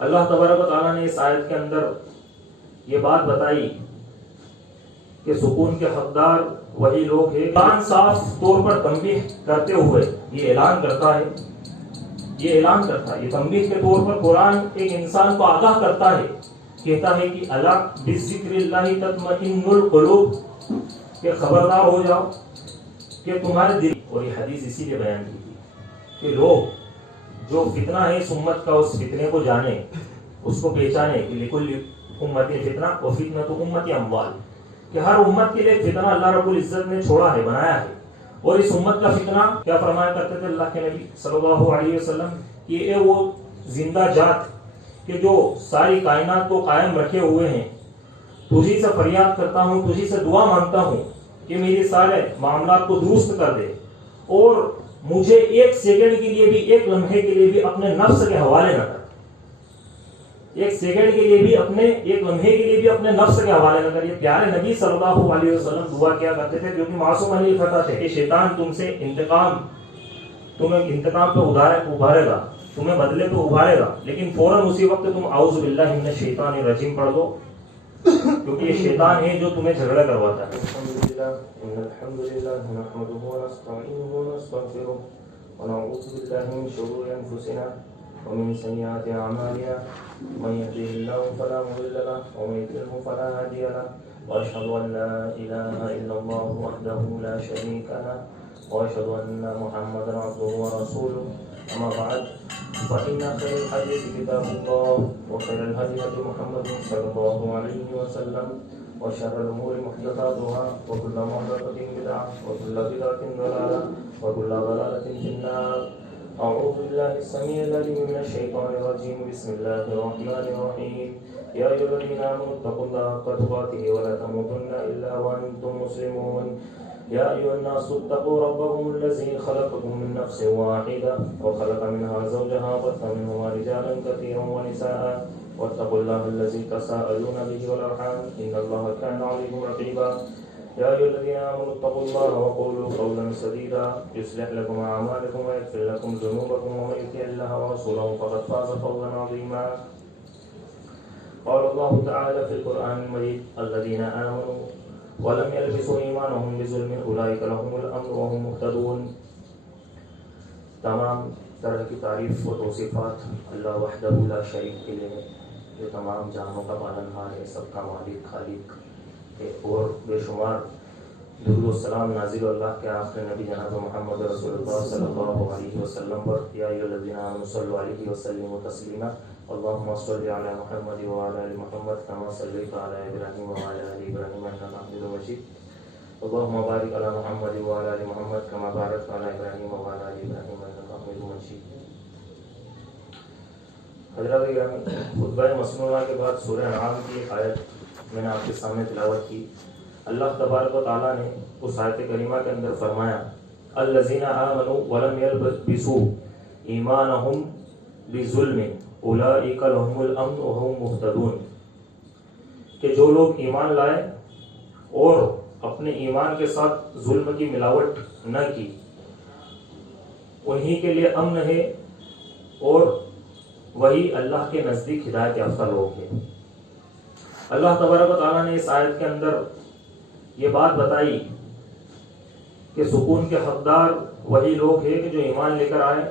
اللہ تبارک و تعالیٰ نے اس آیت کے اندر یہ بات بتائی کہ سکون کے حقدار وہی لوگ ہیں. قرآن صاف طور پر تنبیہ کرتے ہوئے یہ اعلان کرتا ہے یہ تنبیہ کے طور پر قرآن ایک انسان کو آگاہ کرتا ہے، کہتا ہے کہ الا بذکر اللہ تطمئن القلوب، کہ خبردار ہو جاؤ کہ تمہارے دل. اور یہ حدیث اسی لیے بیان کی تھی کہ لوگ جو فتنہ ہے اس امت کا، اس فتنے کو جانے، اس کو پہچانے کہ لکل امت فتنہ و فتنۃ امتی اموال، کہ ہر امت کے لیے فتنہ اللہ رب العزت نے چھوڑا ہے، بنایا ہے. اور اس امت کا فتنہ کیا فرمایا کرتے تھے اللہ کے نبی صلی اللہ علیہ وسلم کہ اے وہ زندہ جات کہ جو ساری کائنات کو قائم رکھے ہوئے ہیں، تجھی سے فریاد کرتا ہوں، تجھی سے دعا مانگتا ہوں کہ میرے سارے معاملات کو درست کر دے، اور مجھے ایک سیکنڈ کے لیے بھی، ایک لمحے کے لیے بھی اپنے نفس کے حوالے نہ کر. ایک سیکنڈ کے لیے بھی ایک لمحے کے لیے بھی اپنے نفس کے حوالے نہ کر. یہ پیارے نبی صلی اللہ علیہ وسلم دعا کیا کرتے تھے، جو کہ معصوم علی خطا تھے کہ شیطان تمہیں انتقام پہ ابھارے گا، تمہیں بدلے پہ ابھارے گا، لیکن فوراً اسی وقت تم اعوذ باللہ من الشیطان الرجیم پڑھ دو، کیونکہ یہ شیطان ہے جو تمہیں جھگڑا کرواتا ہے. الحمدللہ نحمده ونستعینه ونستغفره ونعوذ باللہ من شرور انفسنا ومن سیئات اعمالنا من يهده الله فلا مضل له ومن يضلل فلا هادي له واشهد ان لا اله الا الله وحده لا شريك له واشهد ان محمدا عبده ورسوله. اما بعد فان خير الحديث كتاب الله وخير الهدي هدي محمد صلى الله عليه وسلم وشر الامور محدثاتها وكل محدثة بدعة وكل بدعة ضلالة وكل ضلالة في النار. أعوذ بالله السميع العليم من الشيطان الرجيم. بسم الله الرحمن الرحيم. يا أيها الذين آمنوا اتقوا الله حق تقاته ولا تموتن إلا وأنتم مسلمون. يا أيها الناس اتقوا ربكم الذي خلقكم من نفس واحدة وخلق منها زوجها وبث منهما رجالا كثيرا ونساء واتقوا الله الذي تساءلون به والأرحام إن الله كان عليكم رقيبا. يا أيها الذين آمنوا اتقوا الله وقولوا قولا سديدا يصلح لكم أعمالكم ويغفر لكم ذنوبكم ومن يطع الله ورسوله فقد فاز فوزا عظيما. قال الله تعالى في القرآن المجيد الذين آمنوا ولم يلبسوا إيمانهم بظلم أولئك لهم الأمن وهم مهتدون. تمام طرح کی تعریف و توصیفات اللہ وحدہ لا شریک کے لیے، جو تمام جہانوں کا پالنہار ہے، سب کا مالک خالق ہے، اور بے شمار درود و سلام نازل اللہ کے آخر نبی جناب محمد رسول اللہ صلی اللہ علیہ وسلم پر. یا ایھا الذین آمنوا صلوا علیہ وسلموا تسلیما. اللهم صل على محمد وعلى ال محمد كما صليت على ابراهيم وعلى ال ابراهيم انك حميد مجيد. اللهم بارك على محمد وعلى ال محمد كما باركت على ابراهيم وعلى ال ابراهيم انك حميد مجيد. حضرات گرامی، خطبہ مسنونہ کے بعد سورہ انعام کی ایک آیت میں نے آپ کے سامنے تلاوت کی. اللہ تبارک و تعالیٰ نے اس آیت کریمہ کے اندر فرمایا الذین آمنوا ولم یلبسوا ایمانہم بظلم اولئک لهم الامن وهم مہتدون، کہ جو لوگ ایمان لائے اور اپنے ایمان کے ساتھ ظلم کی ملاوٹ نہ کی، انہی کے لیے امن ہے اور وہی اللہ کے نزدیک ہدایت یافتہ لوگ ہیں. اللہ تبارک و تعالیٰ نے اس آیت کے اندر یہ بات بتائی کہ سکون کے حقدار وہی لوگ ہیں کہ جو ایمان لے کر آئے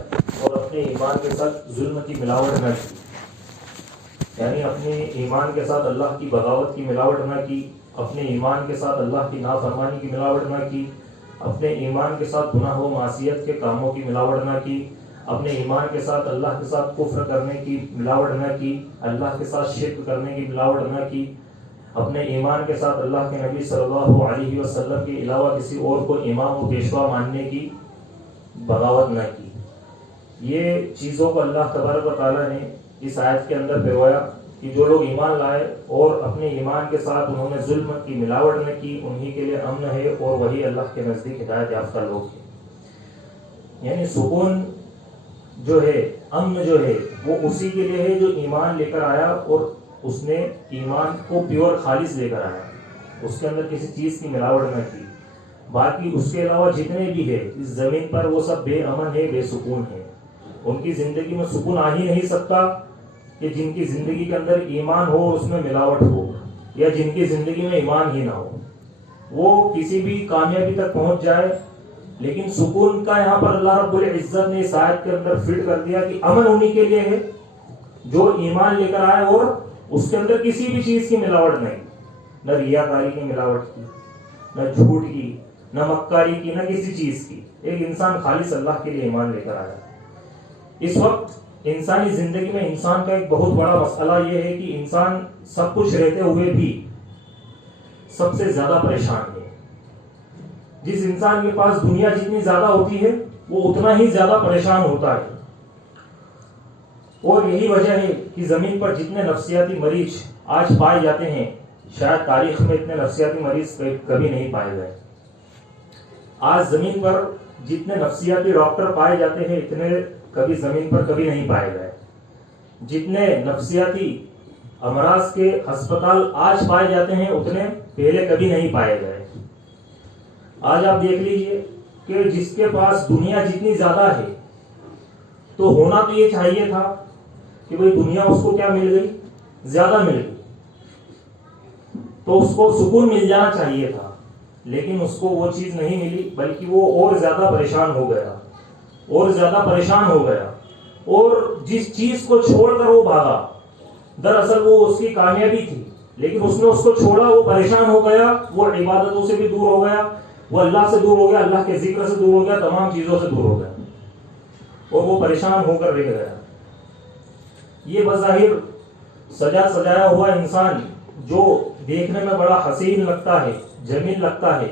اور اپنے ایمان کے ساتھ ظلم کی ملاوٹ نہ کی، یعنی اپنے ایمان کے ساتھ اللہ کی بغاوت کی ملاوٹ نہ کی، اپنے ایمان کے ساتھ اللہ کی نافرمانی کی ملاوٹ نہ کی، اپنے ایمان کے ساتھ گناہ و معصیت کے کاموں کی ملاوٹ نہ کی، اپنے ایمان کے ساتھ اللہ کے ساتھ کفر کرنے کی ملاوٹ نہ کی، اللہ کے ساتھ شرک کرنے کی ملاوٹ نہ کی، اپنے ایمان کے ساتھ اللہ کے نبی صلی اللہ علیہ وسلم کے علاوہ کسی اور کو امام و پیشوا ماننے کی بغاوت نہ کی. یہ چیزوں کو اللہ تبارک و تعالیٰ نے اس آیت کے اندر پروایا کہ جو لوگ ایمان لائے اور اپنے ایمان کے ساتھ انہوں نے ظلم کی ملاوٹ نہ کی، انہی کے لیے امن ہے اور وہی اللہ کے نزدیک ہدایت یافتہ لوگ ہیں. یعنی سکون جو ہے، امن جو ہے، وہ اسی کے لیے ہے جو ایمان لے کر آیا اور اس نے ایمان کو پیور خالص لے کر آیا، اس کے اندر کسی چیز کی ملاوٹ نہ کی. باقی اس کے علاوہ جتنے بھی ہے اس زمین پر وہ سب بے امن ہے، بے سکون ہے. ان کی زندگی میں سکون آ ہی نہیں سکتا کہ جن کی زندگی کے اندر ایمان ہو اور اس میں ملاوٹ ہو، یا جن کی زندگی میں ایمان ہی نہ ہو، وہ کسی بھی کامیابی تک پہنچ جائے، لیکن سکون کا یہاں پر اللہ رب العزت نے اس آیت کے اندر فٹ کر دیا کہ امن انہی کے لیے ہے جو ایمان لے کر آئے اور اس کے اندر کسی بھی چیز کی ملاوٹ نہیں، نہ ریاکاری کی ملاوٹ کی، نہ جھوٹ کی، نہ مکاری کی، نہ کسی چیز کی. ایک انسان خالص اللہ کے لیے ایمان لے کر آیا. اس وقت انسانی زندگی میں انسان کا ایک بہت بڑا مسئلہ یہ ہے کہ انسان سب کچھ رہتے ہوئے بھی سب سے زیادہ پریشان ہے. جس انسان کے پاس دنیا جتنی زیادہ ہوتی ہے وہ اتنا ہی زیادہ پریشان ہوتا ہے. اور یہی وجہ ہے کہ زمین پر جتنے نفسیاتی مریض آج پائے جاتے ہیں، شاید تاریخ میں اتنے نفسیاتی مریض کبھی نہیں پائے گئے. آج زمین پر جتنے نفسیاتی ڈاکٹر پائے جاتے ہیں اتنے کبھی زمین پر کبھی نہیں پائے گئے. جتنے نفسیاتی امراض کے ہسپتال آج پائے جاتے ہیں اتنے پہلے کبھی نہیں پائے گئے. آج آپ دیکھ لیجئے کہ جس کے پاس دنیا جتنی زیادہ ہے تو ہونا تو یہ چاہیے تھا کہ بھئی دنیا اس کو کیا مل گئی؟ زیادہ مل گئی، تو اس کو سکون مل جانا چاہیے تھا، لیکن اس کو وہ چیز نہیں ملی، بلکہ وہ اور زیادہ پریشان ہو گیا، اور زیادہ پریشان ہو گیا. اور جس چیز کو چھوڑ کر وہ بھاگا، دراصل وہ اس کی کامیابی تھی، لیکن اس نے اس کو چھوڑا، وہ پریشان ہو گیا، وہ عبادتوں سے بھی دور ہو گیا، وہ اللہ سے دور ہو گیا، اللہ کے ذکر سے دور ہو گیا، تمام چیزوں سے دور ہو گیا، اور وہ پریشان ہو کر رہ گیا. یہ بظاہر سجایا ہوا انسان جو دیکھنے میں بڑا حسین لگتا ہے، جمیل لگتا ہے،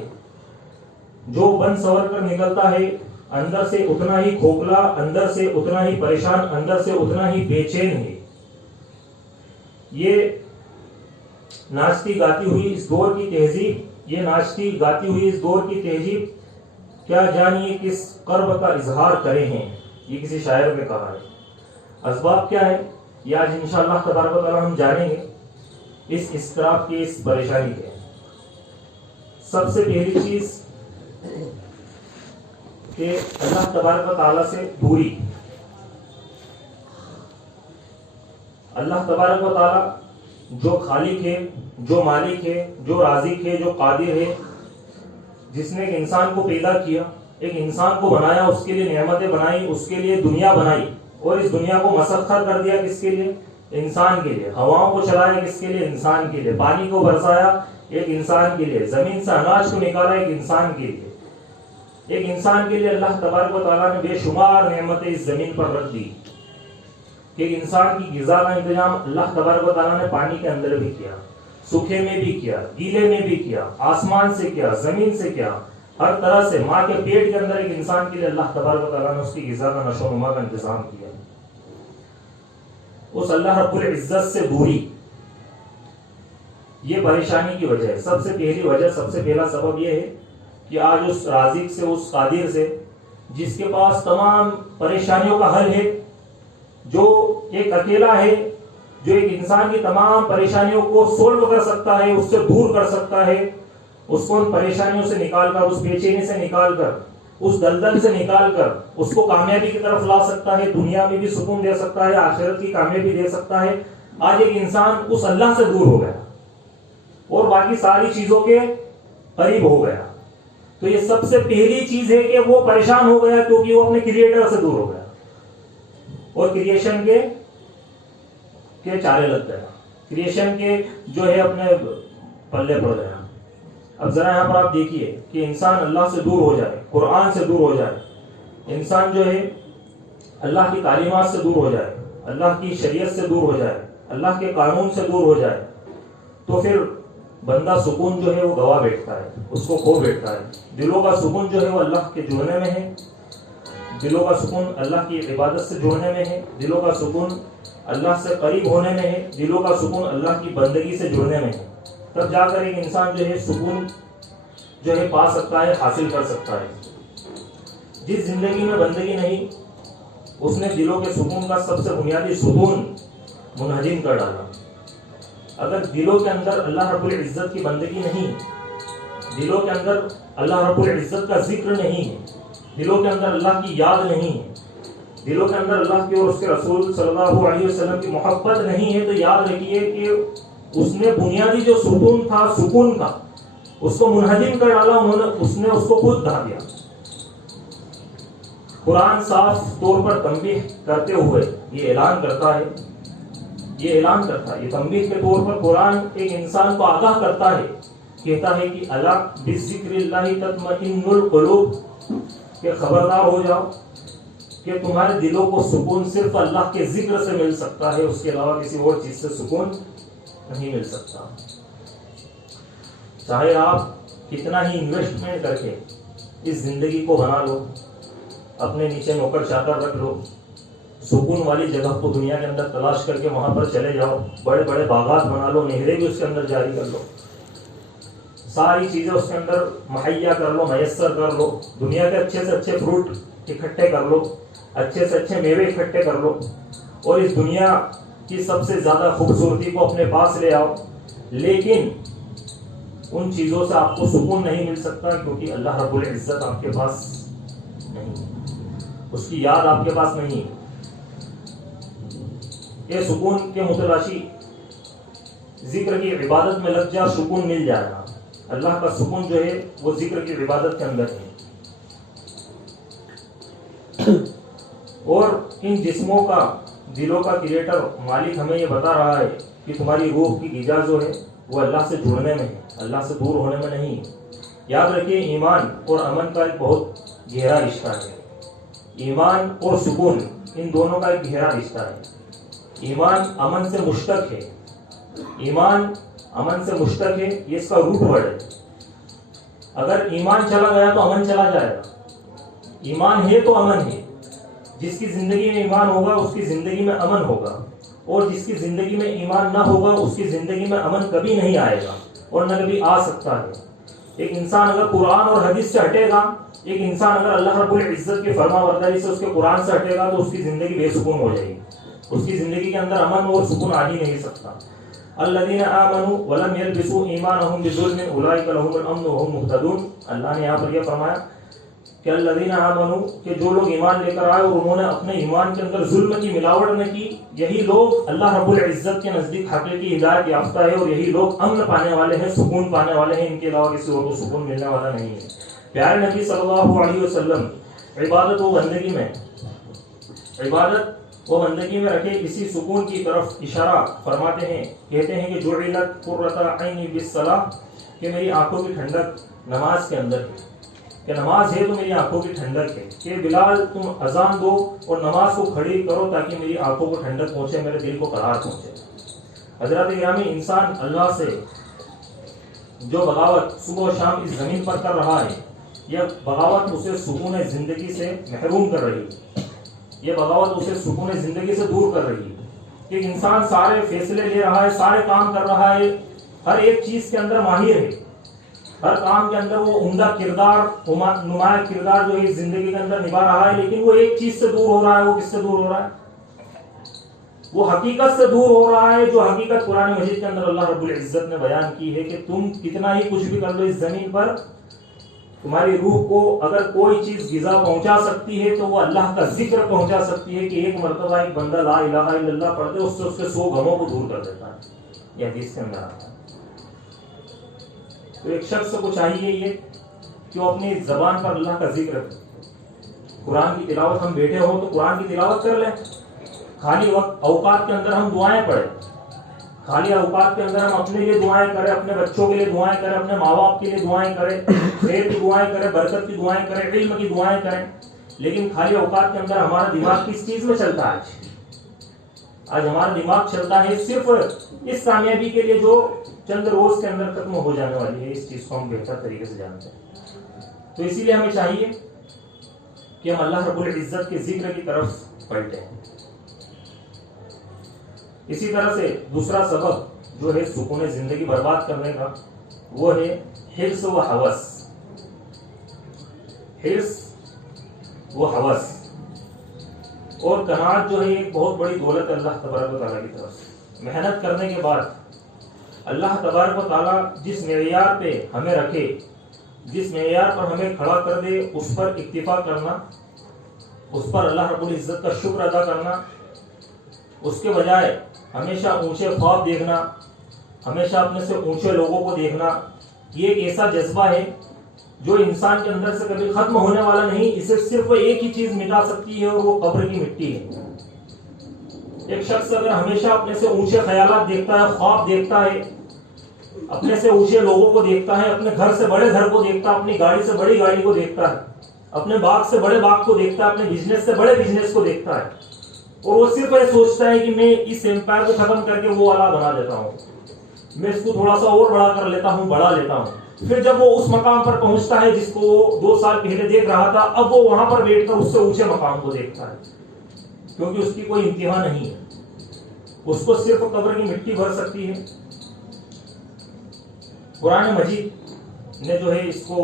جو بن سور کر نکلتا ہے، اندر سے اتنا ہی کھوکھلا، اندر سے اتنا ہی پریشان، اندر سے اتنا ہی بے چین ہے. یہ ناچتی گاتی ہوئی اس دور کی تہذیب، یہ ناچتی گاتی ہوئی اس دور کی تہذیب کیا جانیے کس قرب کا اظہار کرے ہیں، یہ کسی شاعر نے کہا ہے. اسباب کیا ہے یہ آج انشاءاللہ تبارک و تعالی ہم جانیں گے اس اضطراب کی، اس پریشانی کے. سب سے پہلی چیز کہ اللہ تبارک و تعالی سے دوری. اللہ تبارک و تعالی جو خالق ہے، جو مالک ہے، جو رازق ہے، جو قادر ہے، جس نے ایک انسان کو پیدا کیا، ایک انسان کو بنایا، اس کے لیے نعمتیں بنائی، اس کے لیے دنیا بنائی، اور اس دنیا کو مسخر کر دیا کس کے لیے؟ انسان کے لیے. ہواؤں کو چلایا کس کے لیے؟ انسان کے لیے. پانی کو برسایا ایک انسان کے لیے. زمین سے اناج کو نکالا ایک انسان کے لیے. ایک انسان کے لیے اللہ تبارک و تعالیٰ نے بے شمار نعمتیں اس زمین پر رکھ دی کہ ایک انسان کی غذا کا انتظام اللہ تبارک و تعالیٰ نے پانی کے اندر بھی کیا، سوکھے میں بھی کیا، گیلے میں بھی کیا، آسمان سے کیا، زمین سے کیا، ہر طرح سے. ماں کے پیٹ کے اندر ایک انسان کے لیے اللہ تبارک و تعالیٰ نے اس کی غذا کا نشو و نما کا انتظام کیا. اس اللہ رب العزت سے دوری یہ پریشانی کی وجہ ہے. سب سے پہلی وجہ، سب سے پہلا سبب یہ ہے کہ آج اس رازق سے، اس قادر سے جس کے پاس تمام پریشانیوں کا حل ہے، جو ایک اکیلا ہے، جو ایک انسان کی تمام پریشانیوں کو سولو کر سکتا ہے، اس سے دور کر سکتا ہے، اس کو ان پریشانیوں سے نکال کر، اس بے چینی سے نکال کر، اس دلدل سے نکال کر اس کو کامیابی کی طرف لا سکتا ہے، دنیا میں بھی سکون دے سکتا ہے، آخرت کی کامیابی دے سکتا ہے. آج ایک انسان اس اللہ سے دور ہو گیا اور باقی ساری چیزوں کے قریب ہو گیا. تو یہ سب سے پہلی چیز ہے کہ وہ پریشان ہو گیا کیونکہ وہ اپنے کریٹر سے دور ہو گیا اور کریشن کے چارے لگ گیا، کریشن کے جو ہے اپنے پلے پڑ گیا. اب ذرا یہاں پر آپ دیکھیے کہ انسان اللہ سے دور ہو جائے، قرآن سے دور ہو جائے، انسان جو ہے اللہ کی تعلیمات سے دور ہو جائے، اللہ کی شریعت سے دور ہو جائے، اللہ کے قانون سے دور ہو جائے، تو پھر بندہ سکون جو ہے وہ گوا بیٹھتا ہے، اس کو کھو بیٹھتا ہے. دلوں کا سکون جو ہے وہ اللہ کے جڑنے میں ہے، دلوں کا سکون اللہ کی عبادت سے جڑنے میں ہے، دلوں کا سکون اللہ سے قریب ہونے میں ہے، دلوں کا سکون اللہ کی بندگی سے جڑنے میں ہے. تب جا کر ایک انسان جو ہے سکون جو ہے پا سکتا ہے، حاصل کر سکتا ہے. جس زندگی میں بندگی نہیں، اس نے دلوں کے سکون کا سب سے بنیادی ستون منہدم کر ڈالا. اگر دلوں کے اندر اللہ رب العزت کی بندگی نہیں، دلوں کے اندر اللہ رب العزت کا ذکر نہیں ہے، دلوں کے اندر اللہ کی یاد نہیں ہے، دلوں کے اندر اللہ کی اور اس کے رسول صلی اللہ علیہ وسلم کی محبت نہیں ہے تو یاد رکھیے کہ اس نے بنیادی جو سکون تھا، سکون کا، اس کو منہدم کر ڈالا، اس نے اس کو خود ڈھا دیا۔ قرآن صاف طور پر تنبیہ کرتے ہوئے یہ اعلان کرتا ہے، یہ تنبیہ کے طور پر قرآن ایک انسان کو آگاہ کرتا ہے، کہتا ہے کہ الا بذکر اللہ تطمئن القلوب، کہ خبردار ہو جاؤ کہ تمہارے دلوں کو سکون صرف اللہ کے ذکر سے مل سکتا ہے، اس کے علاوہ کسی اور چیز سے سکون نہیں مل سکتا۔ چاہے آپ کتنا ہی انویسٹمنٹ کر کے اس زندگی کو بنا لو، اپنے نیچے نوکر چاکر رکھ لو، سکون والی جگہ کو دنیا کے اندر تلاش کر کے وہاں پر چلے جاؤ، بڑے بڑے باغات بنا لو، نہریں بھی اس کے اندر جاری کر لو، ساری چیزیں اس کے اندر مہیا کر لو، میسر کر لو، دنیا کے اچھے سے اچھے فروٹ اکٹھے کر لو، اچھے سے اچھے میوے اکٹھے کر لو، اور اس دنیا کی سب سے زیادہ خوبصورتی کو اپنے پاس لے آؤ، لیکن ان چیزوں سے آپ کو سکون نہیں مل سکتا، کیونکہ اللہ رب العزت آپ کے پاس نہیں، اس کی یاد آپ کے پاس نہیں۔ یہ سکون کے متلاشی ذکر کی عبادت میں لگ جا، سکون مل جائے گا۔ اللہ کا سکون جو ہے وہ ذکر کی عبادت کے اندر ہے۔ اور ان جسموں کا، دلوں کا کریٹر مالک ہمیں یہ بتا رہا ہے کہ تمہاری روح کی غذا جو ہے وہ اللہ سے جڑنے میں ہے، اللہ سے دور ہونے میں نہیں ہے۔ یاد رکھیے ایمان اور امن کا ایک بہت گہرا رشتہ ہے۔ ایمان اور سکون ان دونوں کا ایک گہرا رشتہ ہے۔ ایمان امن سے مشتق ہے، ایمان امن سے مشتق ہے، یہ اس کا روٹ ورڈ ہے۔ اگر ایمان چلا گیا تو امن چلا جائے گا، ایمان ہے تو امن ہے۔ جس کی زندگی میں ایمان ہوگا اس کی زندگی میں امن ہوگا، اور جس کی زندگی میں ایمان نہ ہوگا اس کی زندگی میں امن کبھی نہیں آئے گا اور نہ کبھی آ سکتا ہے۔ ایک انسان اگر قرآن اور حدیث سے ہٹے گا، ایک انسان اگر اللہ رب العزت کے فرما برداری سے اس کے قرآن سے ہٹے گا تو اس کی زندگی بے سکون ہو جائے گی، اس کی زندگی کے اندر امن اور سکون آ ہی نہیں سکتا۔ الذین آمنوا ولم یلبسوا ایمانہم بظلم اولئک لہم الامن وہم مہتدون۔ اللہ نے یہاں پر یہ فرمایا کہ الذین آمنوا، کہ جو لوگ ایمان لے کر آئے اور انہوں نے اپنے ایمان کے اندر ظلم کی ملاوٹ نہ کی، یہی لوگ اللہ رب العزت کے نزدیک حقیقی ہدایت یافتہ ہے، اور یہی لوگ امن پانے والے ہیں، سکون پانے والے ہیں، ان کے علاوہ کسی اور کو سکون ملنے والا نہیں ہے۔ پیارے نبی صلی اللہ علیہ وسلم عبادت و بندگی میں رکھے اسی سکون کی طرف اشارہ فرماتے ہیں، کہتے ہیں کہ جعلت قرۃ عینی بالصلاۃ، کہ میری آنکھوں کی ٹھنڈک نماز کے اندر ہے، کہ نماز ہے تو میری آنکھوں کی ٹھنڈک ہے، کہ بلال تم اذان دو اور نماز کو کھڑی کرو تاکہ میری آنکھوں کو ٹھنڈک پہنچے، میرے دل کو قرار پہنچے۔ حضرات گرامی، انسان اللہ سے جو بغاوت صبح و شام اس زمین پر کر رہا ہے، یہ بغاوت اسے سکون زندگی سے محروم کر رہی ہے، یہ بغاوت اسے سکون زندگی سے دور کر رہی ہے۔ کہ انسان سارے فیصلے لے رہا ہے، سارے کام کر رہا ہے، ہر ایک چیز کے اندر ماہر ہے، ہر کام کے اندر وہ عمدہ کردار، نمایاں کردار جو ہے زندگی کے اندر نبھا رہا ہے، لیکن وہ ایک چیز سے دور ہو رہا ہے۔ وہ کس سے دور ہو رہا ہے؟ وہ حقیقت سے دور ہو رہا ہے، جو حقیقت قرآن مجید کے اندر اللہ رب العزت نے بیان کی ہے کہ تم کتنا ہی کچھ بھی کر لو اس زمین پر، تمہاری روح کو اگر کوئی چیز غذا پہنچا سکتی ہے تو وہ اللہ کا ذکر پہنچا سکتی ہے، کہ ایک مرتبہ ایک بندہ لا الہ الا اللہ پڑھتے اس سے اس کے 100 غموں کو دور کر دیتا ہے۔ یہ حدیث کے اندر آتا ہے۔ تو ایک شخص کو چاہیے یہ کہ وہ اپنی زبان پر اللہ کا ذکر کرے۔ قرآن کی تلاوت، ہم بیٹھے ہو تو قرآن کی تلاوت کر لیں، خالی وقت اوقات کے اندر ہم دعائیں پڑھیں، خالی اوقات کے اندر ہم اپنے لیے دعائیں کریں، اپنے بچوں کے لیے دعائیں کریں، اپنے ماں باپ کے لیے دعائیں کریں، خیر کی دعائیں کریں، برکت کی دعائیں کریں، علم کی دعائیں کریں، لیکن خالی اوقات کے اندر ہمارا دماغ کس چیز میں چلتا ہے؟ آج ہمارا دماغ چلتا ہے صرف اس کامیابی کے لیے جو چند روز کے اندر ختم ہو جانے والی ہے۔ اس چیز کو ہم بہتر طریقے سے جانتے ہیں، تو اسی لیے ہمیں چاہیے کہ ہم اللہ رب العزت کے ذکر کی طرف پلٹیں۔ اسی طرح سے دوسرا سبب جو ہے سکون زندگی برباد کرنے کا، وہ ہے حرص و ہوس۔ حرص و ہوس اور قناعت جو ہے ایک بہت بڑی دولت اللہ تبارک و تعالیٰ کی طرف سے۔ محنت کرنے کے بعد اللہ تبارک و تعالیٰ جس معیار پہ ہمیں رکھے، جس معیار پر ہمیں کھڑا کر دے، اس پر اکتفا کرنا اس پر اللہ رب العزت کا شکر ادا کرنا، اس کے بجائے ہمیشہ اونچے خواب دیکھنا، ہمیشہ اپنے سے اونچے لوگوں کو دیکھنا، یہ ایک ایسا جذبہ ہے جو انسان کے اندر سے کبھی ختم ہونے والا نہیں. اسے صرف ایک ہی چیز مٹا سکتی ہے اور وہ قبر کی مٹی ہے. ایک شخص اگر ہمیشہ اپنے سے اونچے خیالات دیکھتا ہے، خواب دیکھتا ہے، اپنے سے اونچے لوگوں کو دیکھتا ہے، اپنے گھر سے بڑے گھر کو دیکھتا ہے، اپنی گاڑی سے بڑی گاڑی کو دیکھتا ہے، اپنے باغ سے بڑے باغ کو دیکھتا ہے، اپنے بزنس سے بڑے بزنس کو دیکھتا ہے، اور وہ صرف یہ سوچتا ہے کہ میں اس امپائر کو ختم کر کے وہ والا بنا دیتا ہوں، میں اس کو تھوڑا سا اور بڑا کر لیتا ہوں، بڑھا لیتا ہوں. پھر جب وہ اس مقام پر پہنچتا ہے جس کو وہ 2 سال پہلے دیکھ رہا تھا، اب وہ وہاں پر بیٹھ کر اس سے اونچے مقام کو دیکھتا ہے، کیونکہ اس کی کوئی انتہا نہیں ہے. اس کو صرف قبر کی مٹی بھر سکتی ہے. قرآن مجید نے جو ہے اس کو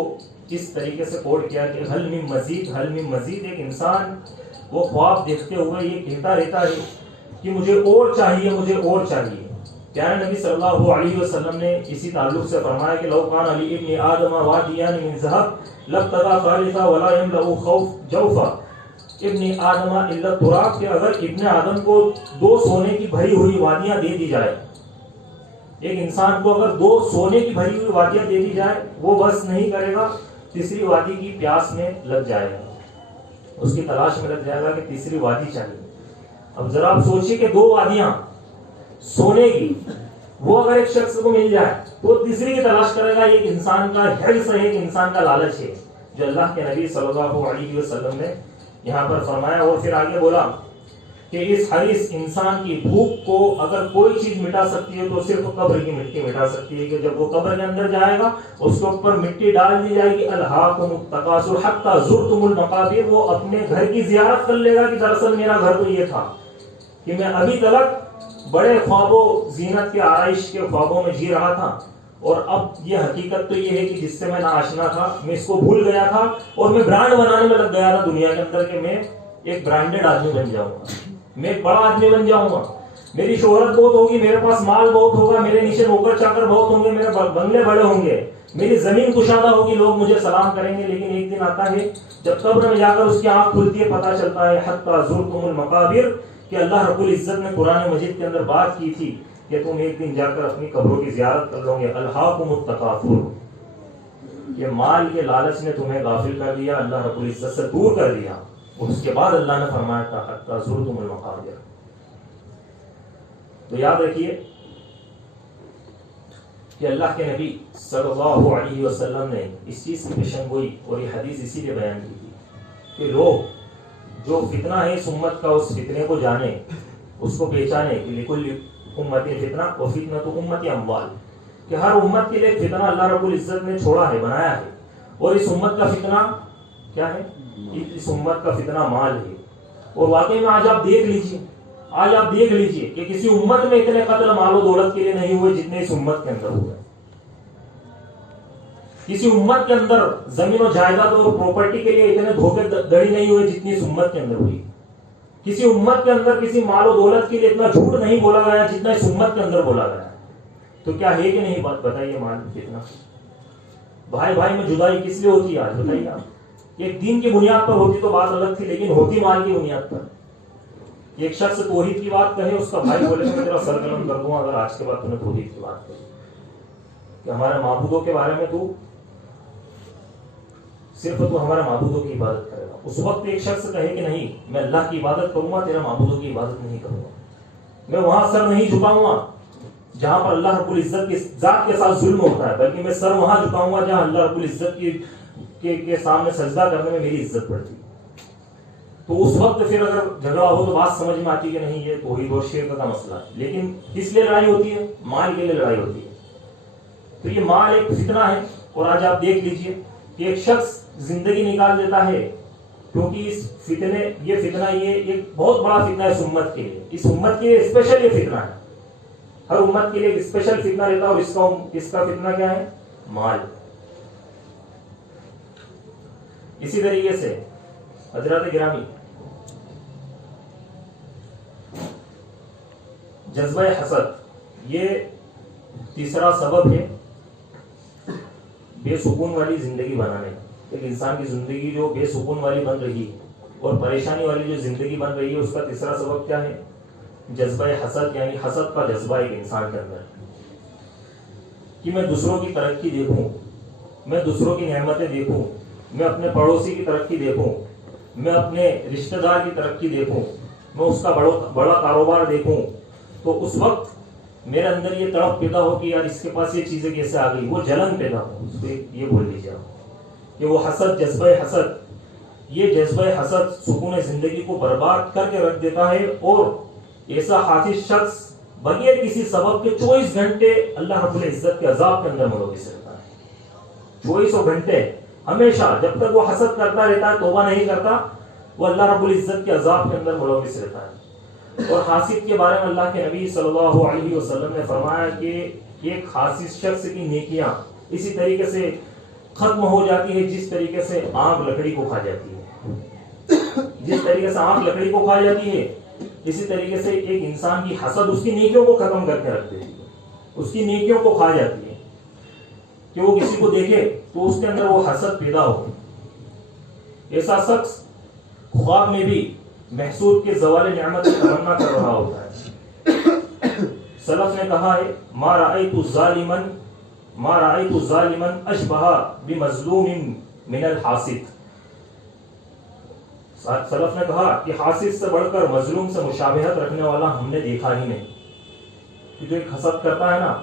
اس طریقے سے کوڈ کیا کہ حل من مزید، حل من مزید. ایک انسان وہ خواب دیکھتے ہوئے یہ کہتا رہتا ہے کہ مجھے اور چاہیے، مجھے اور چاہیے. پیارے نبی صلی اللہ علیہ وسلم نے اسی تعلق سے فرمایا کہ لو کان علی ابن آدم وادیان من ذهب لابتغى ثالثا ولا يملأ خوف جوفا ابن آدم الا التراب. کہ اگر ابن آدم کو 2 سونے کی بھری ہوئی وادیاں دے دی جائے، ایک انسان کو اگر 2 سونے کی بھری ہوئی وادیاں دے دی جائے، وہ بس نہیں کرے گا، تیسری وادی کی پیاس میں لگ جائے گا، اس کی تلاش میں لگ جائے گا کہ تیسری وادی چاہیے. اب ذرا آپ سوچیے کہ 2 وادیاں سونے کی وہ اگر ایک شخص کو مل جائے تو تیسری کی تلاش کرے گا. ایک انسان کا حرص ہے، ایک انسان کا لالچ ہے جو اللہ کے نبی صلی اللہ علیہ وسلم نے یہاں پر فرمایا. اور پھر آگے بولا کہ اس حریص انسان کی بھوک کو اگر کوئی چیز مٹا سکتی ہے تو صرف قبر کی مٹی مٹا سکتی ہے. کہ جب وہ قبر کے اندر جائے گا اس کے اوپر مٹی ڈال دی جائے گی، الہاکم التکاثر حتی زرتم المقابر. وہ اپنے گھر کی زیارت کر لے گا کہ دراصل میرا گھر تو یہ تھا کہ میں ابھی تلک بڑے خوابوں، زینت کے، آرائش کے خوابوں میں جی رہا تھا، اور اب یہ حقیقت تو یہ ہے کہ جس سے میں ناآشنا تھا، میں اس کو بھول گیا تھا اور میں برانڈ بنانے میں لگ گیا تھا دنیا کے اندر کہ میں ایک برانڈڈ آدمی بن جاؤں گا، میں ایک بڑا آدمی بن جاؤں گا، میری شہرت بہت ہوگی، میرے پاس مال بہت ہوگا، میرے نیچے نوکر چاکر بہت ہوں گے، میرے بنگلے بڑے ہوں گے، میری زمین کشادہ ہوگی، لوگ مجھے سلام کریں گے. لیکن ایک دن آتا ہے جب قبر میں جا کر اس کی آنکھ کھلتی ہے، پتہ چلتا ہے حتی زرتم المقابر کہ اللہ رب العزت نے قرآن مجید کے اندر بات کی تھی کہ تم ایک دن جا کر اپنی قبروں کی زیارت کر لو گے. الہاکم التکاثر، کہ مال کے لالچ نے تمہیں غافل کر دیا، اللہ رب العزت سے دور کر دیا. اور اس کے بعد اللہ نے فرمایا تھا حتی زرتم المقابر. تو یاد رکھیے کہ اللہ کے نبی صلی اللہ علیہ وسلم نے اس چیز کی پیشن گوئی اور یہ حدیث اسی لیے بیان کی تھی کہ لوگ جو فتنہ ہے اس امت کا، اس فتنے کو جانے، اس کو پہچانے کہ لکل امت فتنہ و فتنۃ امتی اموال، کہ ہر امت کے لیے فتنہ اللہ رب العزت نے چھوڑا ہے، بنایا ہے، اور اس امت کا فتنہ کیا ہے؟ اس امت کا فتنہ مال ہے. اور واقعی میں آج آپ دیکھ لیجئے کہ کسی امت میں اتنے قتل مال و دولت کے لیے نہیں ہوئے جتنے اس امت کے اندر ہوئے. کسی امت کے اندر زمین و جائیداد اور پراپرٹی کے لیے اتنے دھوکے دڑی نہیں ہوئے جتنی اس امت کے اندر ہوئی. کسی امت کے اندر کسی مال و دولت کے لیے اتنا جھوٹ نہیں بولا گیا جتنا اس امت کے اندر بولا گیا. تو کیا ہے کہ نہیں؟ بات بتائیے. مال کتنا، بھائی بھائی میں جدائی کس لیے ہوتی ہے آج بتائیے آپ؟ ایک دین کی بنیاد پر ہوتی تو بات الگ تھی، لیکن ہوتی مال کی بنیاد پر. ایک شخص توحید کی بات کہے، اس کا بھائی بولے میں تیرا سر قلم کر دوں اگر آج کے بعد تم نے توحید کی بات کہی، کہ ہمارے معبودوں کے بارے میں تو صرف تو ہمارے معبودوں کی عبادت کرے گا. اس وقت ایک شخص کہے کہ نہیں میں اللہ کی عبادت کروں گا، تیرے معبودوں کی عبادت نہیں کروں گا، میں وہاں سر نہیں جھکاؤں گا جہاں پر اللہ رب العزت کی ذات کے ساتھ ظلم ہوتا ہے، بلکہ میں سر وہاں جھکاؤں گا جہاں اللہ رب العزت کے سامنے سجدہ کرنے میں میری عزت پڑتی. تو اس وقت پھر اگر جھگڑا ہو تو بات سمجھ میں آتی کہ نہیں یہ توحید اور شرک کا مسئلہ ہے. لیکن کس لیے لڑائی ہوتی ہے؟ مال کے لیے لڑائی ہوتی ہے. تو یہ مال ایک فتنہ ہے. اور آج آپ دیکھ لیجئے کہ ایک شخص زندگی نکال دیتا ہے کیونکہ اس فتنے، یہ فتنہ یہ ایک بہت بڑا فتنہ ہے اس امت کے لیے. اس امت کے لیے اسپیشل یہ فتنہ ہے. ہر امت کے لیے ایک اسپیشل فتنہ رہتا ہے، اور اس کا فتنہ کیا ہے؟ مال. اسی طریقے سے حضرات گرامی، جذبہ حسد یہ تیسرا سبب ہے بے سکون والی زندگی بنانے کا. ایک انسان کی زندگی جو بے سکون والی بن رہی ہے اور پریشانی والی جو زندگی بن رہی ہے اس کا تیسرا سبب کیا ہے؟ جذبہ حسد، یعنی حسد کا جذبہ ایک انسان کے اندر کہ میں دوسروں کی ترقی دیکھوں، میں دوسروں کی نعمتیں دیکھوں، میں اپنے پڑوسی کی ترقی دیکھوں، میں اپنے رشتہ دار کی ترقی دیکھوں، میں اس کا بڑا کاروبار دیکھوں، تو اس وقت میرے اندر یہ تڑپ پیدا ہو کہ یار اس کے پاس یہ چیزیں کیسے آ گئی، وہ جلن پیدا ہو، اس کو یہ بول لیجیے کہ وہ حسد، جذبہ حسد، یہ جذبہ حسد سکون زندگی کو برباد کر کے رکھ دیتا ہے، اور ایسا حاسد شخص بغیر کسی سبب کے 24 گھنٹے اللہ رب العزت کے عذاب کے اندر ملوث رہتا ہے۔ 24 گھنٹے ہمیشہ جب تک وہ حسد کرتا رہتا ہے، توبہ نہیں کرتا، وہ اللہ رب العزت کے عذاب کے اندر ملوث رہتا ہے۔ اور حاسد کے بارے میں اللہ کے نبی صلی اللہ علیہ وسلم نے فرمایا کہ ایک حاسد شخص کی نیکیاں اسی طریقے سے ختم ہو جاتی ہے جس طریقے سے آگ لکڑی کو کھا جاتی ہے۔ جس طریقے سے آگ لکڑی کو کھا جاتی ہے، اسی طریقے سے ایک انسان کی حسد اس کی نیکیوں کو ختم کر کے رکھ دیتی ہے، اس کی نیکیوں کو کھا جاتی ہے کہ وہ کسی کو دیکھے تو اس کے اندر وہ حسد پیدا ہو۔ ایسا شخص خواب میں بھی محسود کے زوال نعمت کی تمنا کر رہا ہوتا ہے۔ سلف نے کہا ہے ما رأیت ظالما اشبہ بمظلوم من الحاسد۔ سلف نے کہا کہ حاسد سے بڑھ کر مظلوم سے مشابہت رکھنے والا ہم نے دیکھا ہی نہیں۔ کہ جو ایک حسد کرتا ہے نا،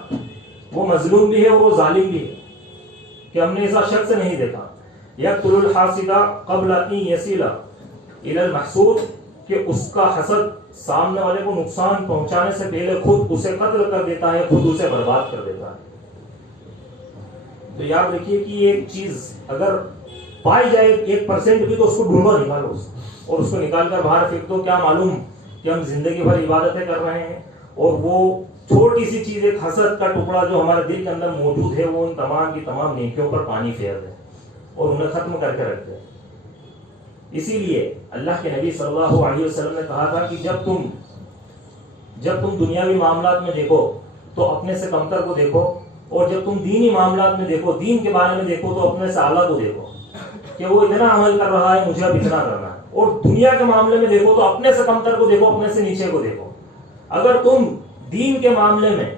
وہ مظلوم بھی ہے اور وہ ظالم بھی ہے، کہ ہم نے ایسا شخص نہیں دیکھا۔ یقتل الحاسد قبل ان یصل الى المحسود، کہ اس کا حسد سامنے والے کو نقصان پہنچانے سے پہلے خود اسے قتل کر دیتا ہے، خود اسے برباد کر دیتا ہے۔ تو یاد رکھیے کہ ایک چیز اگر پائی جائے 1% بھی تو اس کو ڈھونڈو، نکالو اور اس کو نکال کر باہر پھینک دو۔ کیا معلوم کہ ہم زندگی بھر عبادتیں کر رہے ہیں اور وہ چھوٹی سی چیز، ایک حسد کا ٹکڑا جو ہمارے دل کے اندر موجود ہے، وہ ان تمام کی تمام نیکیوں پر پانی پھیر دے اور انہیں ختم کر کے رکھ دے۔ اسی لیے اللہ کے نبی صلی اللہ علیہ وسلم نے کہا تھا کہ جب تم دنیاوی معاملات میں دیکھو تو اپنے سے کمتر کو دیکھو، اور جب تم دینی معاملات میں دیکھو، دین کے بارے میں دیکھو، تو اپنے سے اعلیٰ کو دیکھو کہ وہ اتنا عمل کر رہا ہے، مجھے اب اتنا کرنا ہے۔ اور دنیا کے معاملے میں دیکھو تو اپنے سے کمتر کو دیکھو، اپنے سے نیچے کو دیکھو۔ اگر تم دین کے معاملے میں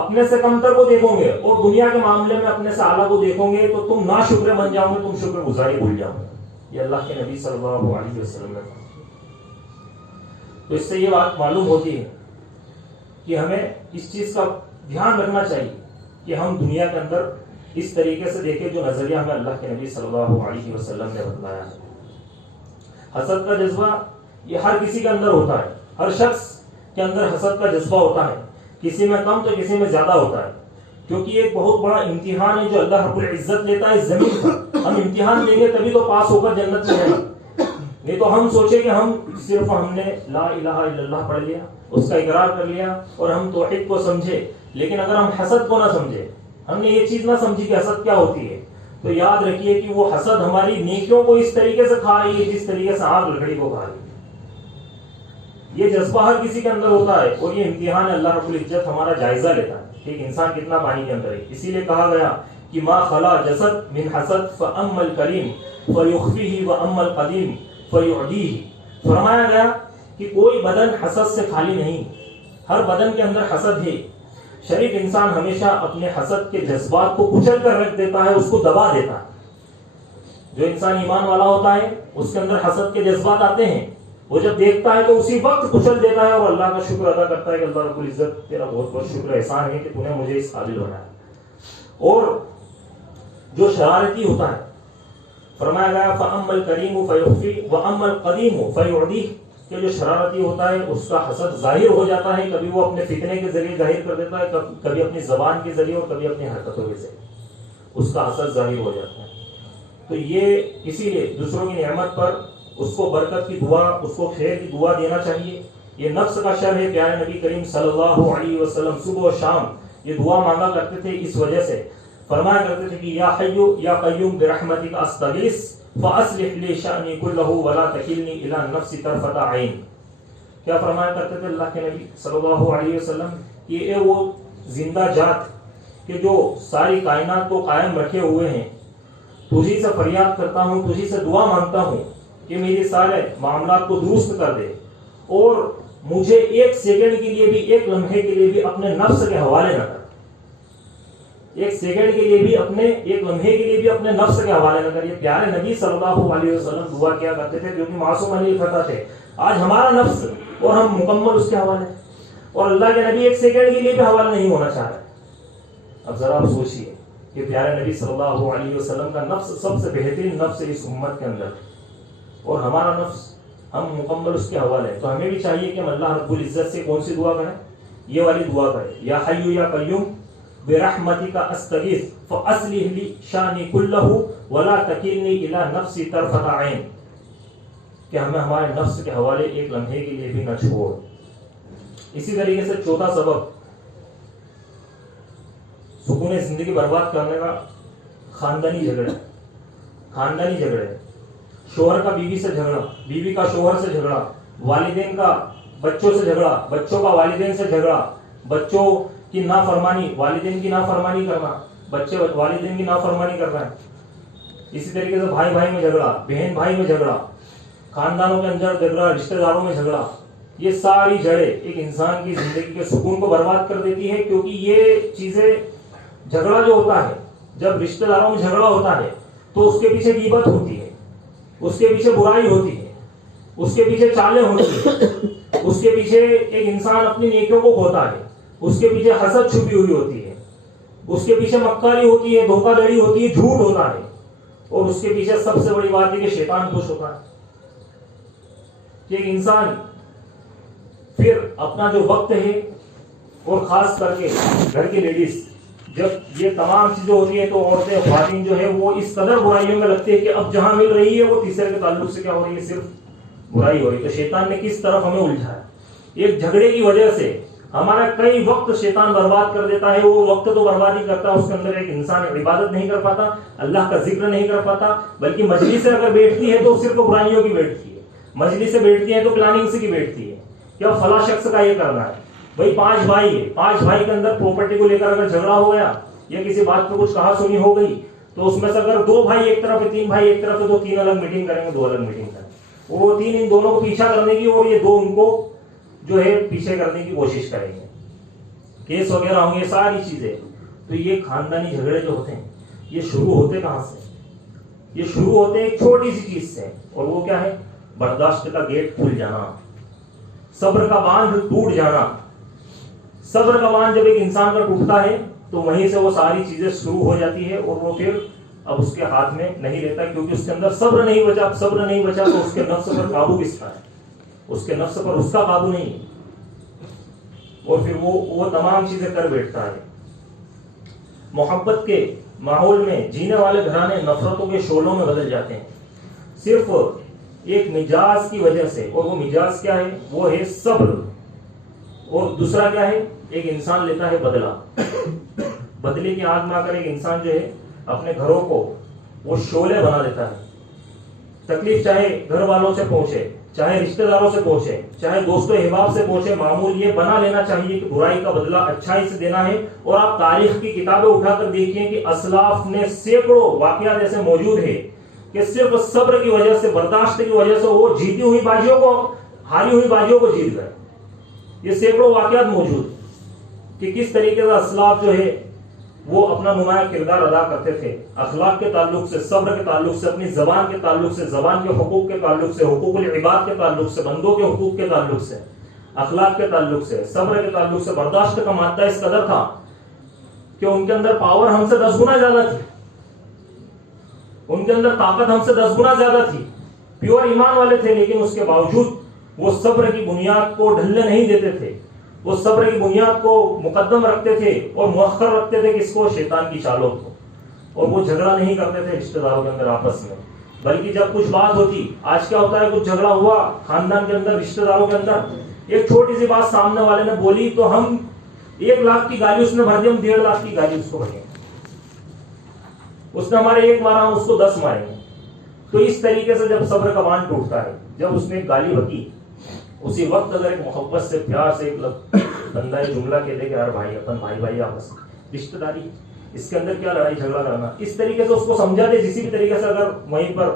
اپنے سے کمتر کو دیکھو گے اور دنیا کے معاملے میں اپنے سے اعلیٰ کو دیکھو گے تو تم ناشکر بن جاؤ گے، تم شکر گزاری بھول جاؤ گے۔ یہ اللہ کے نبی صلی اللہ علیہ وسلم نے کہا۔ تو اس سے یہ بات معلوم ہوتی ہے کہ ہمیں اس چیز کا دھیان رکھنا چاہیے کہ ہم دنیا کے اندر اس طریقے سے دیکھیں جو نظریہ ہمیں اللہ کے نبی صلی اللہ علیہ وسلم نے بتلایا ہے۔ حسد کا جذبہ یہ ہر کسی کے اندر ہوتا ہے، ہر شخص کے اندر حسد کا جذبہ ہوتا ہے، کسی میں کم تو کسی میں زیادہ ہوتا ہے، کیونکہ یہ ایک بہت بڑا امتحان ہے جو اللہ رب العزت لیتا ہے زمین پر۔ ہم امتحان دیں گے تبھی تو پاس ہو کر جنت میں جائیں، نہیں تو ہم سوچیں کہ ہم نے لا الہ الا اللہ پڑھ لیا، اس کا اقرار کر لیا اور ہم توحید کو سمجھے، لیکن اگر ہم حسد کو نہ سمجھے، ہم نے یہ چیز نہ سمجھی کہ حسد کیا ہوتی ہے، تو یاد رکھیے کہ وہ حسد ہماری نیکیوں کو اس طریقے سے کھا رہی ہے جس طریقے سے آگ لکڑی کو کھا رہی ہے۔ یہ جذبہ ہر کسی کے اندر ہوتا ہے اور یہ امتحان اللہ رب العزت ہمارا جائزہ لیتا ہے کہ ایک انسان کتنا پانی کے اندر ہے۔ اسی لیے کہا گیا کہ ما خلا جسد من حسد فاما الکریم فیخفیہ واما القدیم فیعدیہ۔ فرمایا گیا کہ کوئی بدن حسد سے خالی نہیں، ہر بدن کے اندر حسد ہے۔ شریف انسان ہمیشہ اپنے حسد کے جذبات کو کچل کر رکھ دیتا ہے، اس کو دبا دیتا ہے۔ جو انسان ایمان والا ہوتا ہے اس کے اندر حسد کے جذبات آتے ہیں، وہ جب دیکھتا ہے تو اسی وقت کچل دیتا ہے اور اللہ کا شکر ادا کرتا ہے کہ اللہ رب العزت تیرا بہت بہت شکر احسان ہے کہ تو نے مجھے اس قابل بنایا۔ اور جو شرارتی ہوتا ہے، فرمایا گیا فَأَمَّا الْكَرِيمُ فَيُخْفِي وَأَمَّا الْقَدِيمُ فَيُعْدِيهِ، کہ جو شرارتی ہوتا ہے اس کا حسد ظاہر ہو جاتا ہے، کبھی وہ اپنے فتنے کے ذریعے ظاہر کر دیتا ہے، کبھی اپنی زبان کے ذریعے اور کبھی اپنی حرکتوں کے ذریعے اس کا حسد ظاہر ہو جاتا ہے۔ تو یہ اسی لیے دوسروں کی نعمت پر اس کو برکت کی دعا، اس کو خیر کی دعا دینا چاہیے۔ یہ نفس کا شر ہے۔ پیارے نبی کریم صلی اللہ علیہ وسلم صبح و شام یہ دعا مانگا کرتے تھے، اس وجہ سے فرمایا کرتے تھے کہ یا حی یا قیوم برحمتک استغیث فاصلح لی شأنی کلہ ولا تکلنی الی نفسی طرفۃ عین۔ کیا فرمایا کرتے تھے اللہ کے نبی صلی اللہ علیہ وسلم کہ اے وہ زندہ ذات کہ جو ساری کائنات کو قائم رکھے ہوئے ہیں، تجھی سے فریاد کرتا ہوں، تجھی سے دعا مانگتا ہوں کہ میرے سارے معاملات کو درست کر دے اور مجھے ایک سیکنڈ کے لیے بھی, ایک لمحے کے لیے بھی اپنے نفس کے حوالے نہ کر. ایک سیکنڈ کے لیے بھی ایک لمحے کے لیے بھی اپنے نفس کے حوالے نہ کر. یہ پیارے نبی صلی اللہ علیہ وسلم دعا کیا کرتے تھے جو کہ معصوم علی الخطا تھے. آج ہمارا نفس اور ہم مکمل اس کے حوالے ہیں, اور اللہ کے نبی ایک سیکنڈ کے لیے بھی حوالے نہیں ہونا چاہ رہے. اب ذرا آپ سوچیے کہ پیارے نبی صلی اللہ علیہ وسلم کا نفس سب سے بہترین نفس ہے اس امت کے اندر, اور ہمارا نفس ہم مکمل اس کے حوالے ہیں. تو ہمیں بھی چاہیے کہ ہم اللہ رب العزت سے کون سی دعا کریں؟ یہ والی دعا کریں, یا حی یا قیوم برحمتک استغیث فاصلح لی شانی کلہ ولا تکلنی الی نفسی طرفۃ عین, کہ ہمیں ہمارے نفس کے حوالے ایک لمحے کے لیے بھی نہ چھوڑ. اسی طریقے سے چوتھا سبب سکون زندگی برباد کرنے کا خاندانی جھگڑے. خاندانی جھگڑے, شوہر کا بیوی سے جھگڑا, بیوی کا شوہر سے جھگڑا, والدین کا بچوں سے جھگڑا, بچوں کا والدین سے جھگڑا, بچوں کی نافرمانی, والدین کی نافرمانی کرنا, بچے والدین کی نافرمانی کر رہے ہیں. اسی طریقے سے بھائی بھائی میں جھگڑا, بہن بھائی میں جھگڑا, خاندانوں کے اندر جھگڑا, رشتہ داروں میں جھگڑا. یہ ساری جڑیں ایک انسان کی زندگی کے سکون کو برباد کر دیتی ہے, کیونکہ یہ چیزیں, جھگڑا جو ہوتا ہے, جب رشتہ داروں میں جھگڑا ہوتا ہے تو اس کے پیچھے غیبت ہوتی ہے, اس کے پیچھے برائی ہوتی ہے, اس کے پیچھے چالیں ہوتی ہیں, اس کے پیچھے ایک انسان اپنی نیکیوں کو کھوتا ہے, اس کے پیچھے حسد چھپی ہوئی ہوتی ہے, اس کے پیچھے مکاری ہوتی ہے, دھوکہ دھڑی ہوتی ہے, جھوٹ ہوتا ہے, اور اس کے پیچھے سب سے بڑی بات ہے کہ شیطان خوش ہوتا ہے. کہ ایک انسان پھر اپنا جو وقت ہے, اور خاص کر کے گھر کی لیڈیز, جب یہ تمام چیزیں ہوتی ہیں تو عورتیں, خواتین جو ہے وہ اس قدر برائیوں میں لگتی ہے کہ اب جہاں مل رہی ہے وہ تیسرے کے تعلق سے کیا ہو رہی ہے, صرف برائی ہو رہی ہے. تو شیطان نے کس طرف ہمیں الجھا ہے. ایک جھگڑے کی وجہ سے ہمارا کئی وقت شیطان برباد کر دیتا ہے. وہ وقت تو برباد ہی کرتا ہے, اس کے اندر ایک انسان عبادت نہیں کر پاتا, اللہ کا ذکر نہیں کر پاتا, بلکہ مجلس سے اگر بیٹھتی ہے تو صرف برائیوں کی بیٹھتی ہے, مجلس سے بیٹھتی ہے تو پلاننگ سے کی بیٹھتی ہے کہ اب فلاں شخص کا یہ کرنا ہے. بھائی 5 بھائی ہے, 5 بھائی کے اندر پراپرٹی کو لے کر اگر جھگڑا ہو گیا یا کسی بات پہ کچھ کہا سنی ہو گئی, تو اس میں سے اگر 2 بھائی ایک طرف ہے, 3 بھائی ایک طرف ہے, تو 3 الگ میٹنگ کریں گے, 2 الگ میٹنگ کریں گے. وہ 3 ان دونوں کو پیچھا کرنے کی, اور یہ 2 ان کو جو ہے پیچھے کرنے کی کوشش کریں گے, کیس وغیرہ ہوں گے, ساری چیزیں. تو یہ خاندانی جھگڑے جو ہوتے ہیں یہ شروع ہوتے کہاں سے؟ یہ شروع ہوتے ہیں ایک چھوٹی سی چیز سے, اور وہ کیا ہے؟ برداشت کا گیٹ کھل جانا, صبر کا باندھ ٹوٹ جانا. صبر کا باندھ جب ایک انسان کا ٹوٹتا ہے تو وہیں سے وہ ساری چیزیں شروع ہو جاتی ہے, اور وہ پھر اب اس کے ہاتھ میں نہیں رہتا, کیونکہ اس کے اندر صبر نہیں بچا. صبر نہیں بچا تو اس کے نفس پر قابو کس کا ہے؟ اس کے نفس پر اس کا قابو نہیں ہے, اور پھر وہ تمام چیزیں کر بیٹھتا ہے. محبت کے ماحول میں جینے والے گھرانے نفرتوں کے شعلوں میں بدل جاتے ہیں, صرف ایک مجاز کی وجہ سے. اور وہ مجاز کیا ہے؟ وہ ہے صبر. اور دوسرا کیا ہے؟ ایک انسان لیتا ہے بدلہ. بدلے کی آگ میں آ کر ایک انسان جو ہے اپنے گھروں کو وہ شعلے بنا دیتا ہے. تکلیف چاہے گھر والوں سے پہنچے, چاہے رشتہ داروں سے پہنچے, چاہے دوست و احباب سے پہنچے, معمول یہ بنا لینا چاہیے کہ برائی کا بدلہ اچھائی سے دینا ہے. اور آپ تاریخ کی کتابیں اٹھا کر دیکھیں کہ اسلاف نے سینکڑوں واقعات ایسے موجود ہیں کہ صرف صبر کی وجہ سے, برداشت کی وجہ سے وہ جیتی ہوئی بازیوں کو, ہاری ہوئی بازیوں کو جیت گئے. یہ سینکڑوں واقعات موجود کہ کس طریقے سے اسلاف جو ہے وہ اپنا نمایاں کردار ادا کرتے تھے, اخلاق کے تعلق سے, صبر کے تعلق سے, اپنی زبان کے تعلق سے, زبان کے حقوق کے تعلق سے, حقوق العباد کے تعلق سے, بندوں کے حقوق کے تعلق سے, اخلاق کے تعلق سے, صبر کے تعلق سے. برداشت کا مادہ اس قدر تھا کہ ان کے اندر پاور ہم سے 10 گنا زیادہ تھی, ان کے اندر طاقت ہم سے 10 گنا زیادہ تھی. پیور ایمان والے تھے, لیکن اس کے باوجود وہ صبر کی بنیاد کو ڈھلنے نہیں دیتے تھے. وہ صبر کی بنیاد کو مقدم رکھتے تھے اور مؤخر رکھتے تھے کس کو؟ شیطان کی چالوں کو. اور وہ جھگڑا نہیں کرتے تھے رشتہ داروں کے اندر آپس میں, بلکہ جب کچھ بات ہوتی, آج کیا ہوتا ہے, کچھ جھگڑا ہوا خاندان کے اندر, رشتہ داروں کے اندر, ایک چھوٹی سی بات سامنے والے نے بولی تو ہم 1 لاکھ کی گالی اس نے بھر دی, ہم 1.5 لاکھ کی گالی اس کو بھریں. اس نے ہمارے 1 مارا, ہم اس کو 10 ماریں گے. تو اس طریقے سے جب صبر کا باندھ ٹوٹتا ہے, جب اس نے ایک گالی بکی, اسی وقت اگر ایک محبت سے, پیار سے ایک بندہ جملہ کہہ دے کہ یار بھائی, اپن بھائی آپس میں رشتہ داری, اس کے اندر کیا لڑائی جھگڑا کرنا, اس طریقے سے اس کو سمجھا دے. جسی بھی طریقے سے اگر وہیں پر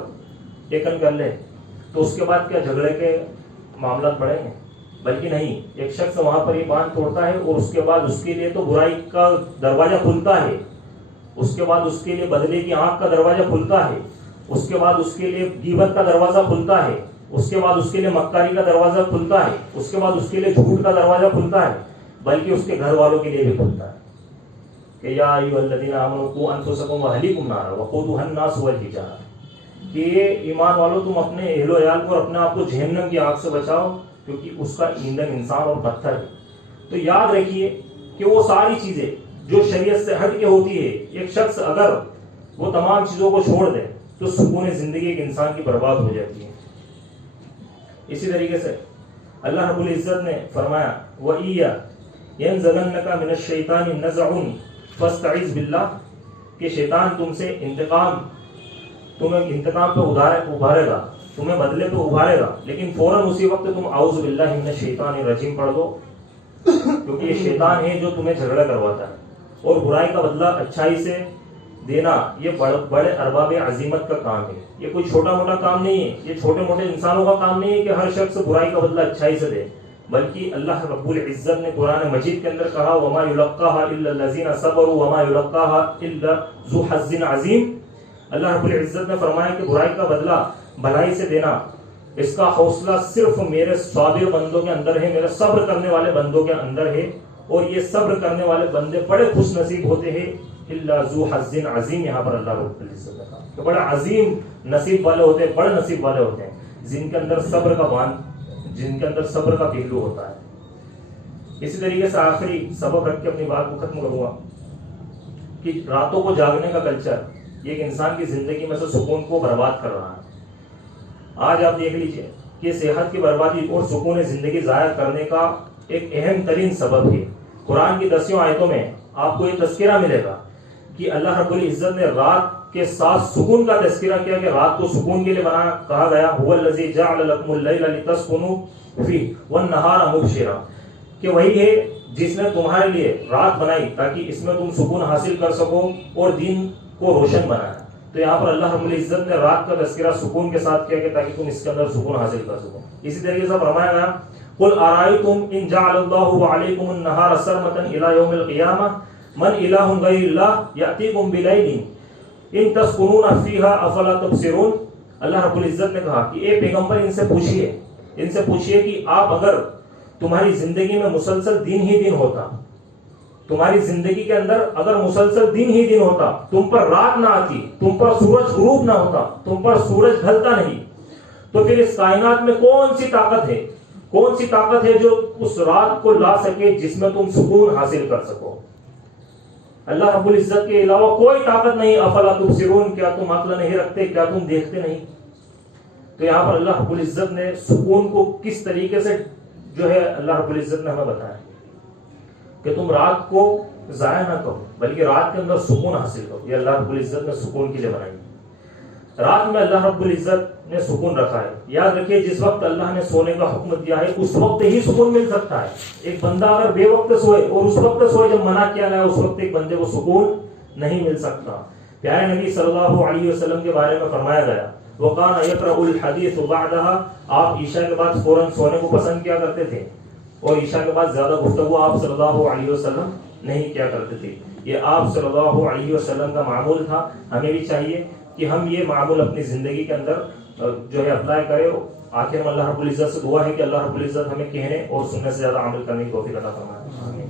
ٹیکن کر لے, تو اس کے بعد کیا جھگڑے کے معاملات بڑھیں گے؟ بلکہ نہیں، ایک شخص وہاں پر یہ باندھ توڑتا ہے اور اس کے بعد اس کے لیے تو برائی کا دروازہ کھلتا ہے، اس کے بعد اس کے لیے بدلے کی آنکھ کا دروازہ کھلتا ہے، اس کے بعد اس کے لیے غیبت کا دروازہ کھلتا ہے، اس کے بعد اس کے لیے مکاری کا دروازہ کھلتا ہے، اس کے بعد اس کے لیے جھوٹ کا دروازہ کھلتا ہے، بلکہ اس کے گھر والوں کے لیے بھی کھلتا ہے کہ یا ایھا الذین آمنوا قوا انفسکم واہلیکم نارا وقودھا الناس والحجارہ، کہ ایمان والو تم اپنے اہل و عیال کو اور اپنے آپ کو جہنم کی آگ سے بچاؤ، کیونکہ اس کا ایندھن انسان اور پتھر ہے۔ تو یاد رکھیے کہ وہ ساری چیزیں جو شریعت سے ہٹ کے ہوتی ہے، ایک شخص اگر وہ تمام چیزوں کو چھوڑ دے تو سکون زندگی ایک انسان کی برباد ہو جاتی ہے۔ اسی طریقے سے اللہ رب العزت نے فرمایا وَإِيَّا يَنزَغَنَّكَ مِنَ الشَّيْطَانِ نَزْغٌ فَاسْتَعِذْ بِاللَّهِ، کہ شیطان تم سے تمہیں انتقام پہ ابھارے گا، تمہیں بدلے پہ ابھارے گا، لیکن فوراً اسی وقت تم اعوذ باللہ من الشیطان الرجیم پڑھ دو، کیونکہ یہ شیطان ہے جو تمہیں جھگڑا کرواتا ہے۔ اور برائی کا بدلہ اچھائی سے دینا یہ بڑے ارباب عظیمت کا کام ہے، یہ کوئی چھوٹا موٹا کام نہیں ہے، یہ چھوٹے موٹے انسانوں کا کام نہیں ہے کہ ہر شخص برائی کا بدلہ اچھائی سے دے، بلکہ اللہ رب العزت نے قرآن مجید کے اندر کہا وما یلقاها الا الذین صبروا وما یلقاها الا ذو حظ عظیم۔ اللہ رب العزت نے فرمایا کہ برائی کا بدلہ بھلائی سے دینا، اس کا حوصلہ صرف میرے صابر بندوں کے اندر ہے، میرے صبر کرنے والے بندوں کے اندر ہے، اور یہ صبر کرنے والے بندے بڑے خوش نصیب ہوتے ہیں۔ الا ذو حظ عظیم، یہاں پر اللہ رب العزت نے کہا کہ بڑا عظیم نصیب والے ہوتے ہیں، بڑے نصیب والے ہوتے ہیں جن کے اندر صبر کا جن کے اندر صبر کا پہلو ہوتا ہے۔ اسی طریقے سے آخری سبب رکھ کے اپنی بات کو ختم کروں گا کہ راتوں کو جاگنے کا کلچر یہ ایک انسان کی زندگی میں سے سکون کو برباد کر رہا ہے۔ آج آپ دیکھ لیجئے کہ صحت کی بربادی اور سکون زندگی ضائع کرنے کا ایک اہم ترین سبب ہے۔ قرآن کی 10 آیتوں میں آپ کو یہ تذکرہ ملے گا کہ اللہ رب العزت نے رات کے ساتھ سکون کا تذکرہ کیا کہ رات کو سکون کے لیے بنا کہا گیا هو الذی جعل لكم الليل لتسكنوا فيه والنهار مبصرا، کہ وہی ہے جس نے تمہارے لیے رات بنائی تاکہ اس میں تم سکون حاصل کر سکو اور دن کو روشن بنایا۔ تو یہاں پر اللہ رب العزت نے رات کا تذکرہ سکون کے ساتھ کیا کہ تاکہ تم اس کے اندر سکون حاصل کر سکو۔ اسی طریقے سے فرمایا گیا قل ارائیتم ان جعل اللہ علیکم النہار سرمدا الی یوم القیامہ من الہ غیر اللہ یاتیکم بلیل ان تسکنون فیہا افلا تبصرون۔ اللہ رب العزت نے کہا کہ اے پیغمبر ان سے پوچھئے کہ آپ اگر تمہاری زندگی میں مسلسل دن ہی دن ہوتا، تمہاری زندگی کے اندر اگر مسلسل دن ہی دن ہوتا، تم پر رات نہ آتی، تم پر سورج غروب نہ ہوتا، تم پر سورج ڈھلتا نہیں، تو پھر اس کائنات میں کون سی طاقت ہے جو اس رات کو لا سکے جس میں تم سکون حاصل کر سکو؟ اللہ رب العزت کے علاوہ کوئی طاقت نہیں۔ افلا تبصرون، کیا تم عقل نہیں رکھتے، کیا تم دیکھتے نہیں؟ تو یہاں پر اللہ رب العزت نے سکون کو کس طریقے سے جو ہے اللہ رب العزت نے ہمیں بتایا کہ تم رات کو ضائع نہ کرو بلکہ رات کے اندر سکون حاصل کرو۔ یہ اللہ رب العزت نے سکون کے لیے بنائی۔ رات میں اللہ رب العزت نے سکون رکھا ہے۔ یاد رکھیے جس وقت اللہ نے سونے کا حکم دیا ہے اس وقت ہی سکون مل سکتا ہے۔ ایک بندہ اگر بے وقت سوئے اور اس وقت سوئے جب منع کیا گیا اس وقت ایک بندے کو سکون نہیں مل سکتا۔ پیارے نبی صلی اللہ علیہ وسلم کے بارے میں فرمایا گیا وَقَانَ يَقْرَأُ الْحَدِيثُ بَعْدَهَا، آپ عشاء کے بعد فوراً سونے کو پسند کیا کرتے تھے، اور عشاء کے بعد زیادہ گفتگو آپ صلی اللہ علیہ وسلم نہیں کیا کرتے تھے۔ یہ آپ صلی اللہ علیہ وسلم کا معمول تھا۔ ہمیں بھی چاہیے کہ ہم یہ معمول اپنی زندگی کے اندر جو ہے اپلائی کریں۔ آخر میں اللہ رب العزت سے دعا ہے کہ اللہ رب العزت ہمیں کہنے اور سننے سے زیادہ عمل کرنے کی توفیق عطا فرمائے۔ آمین۔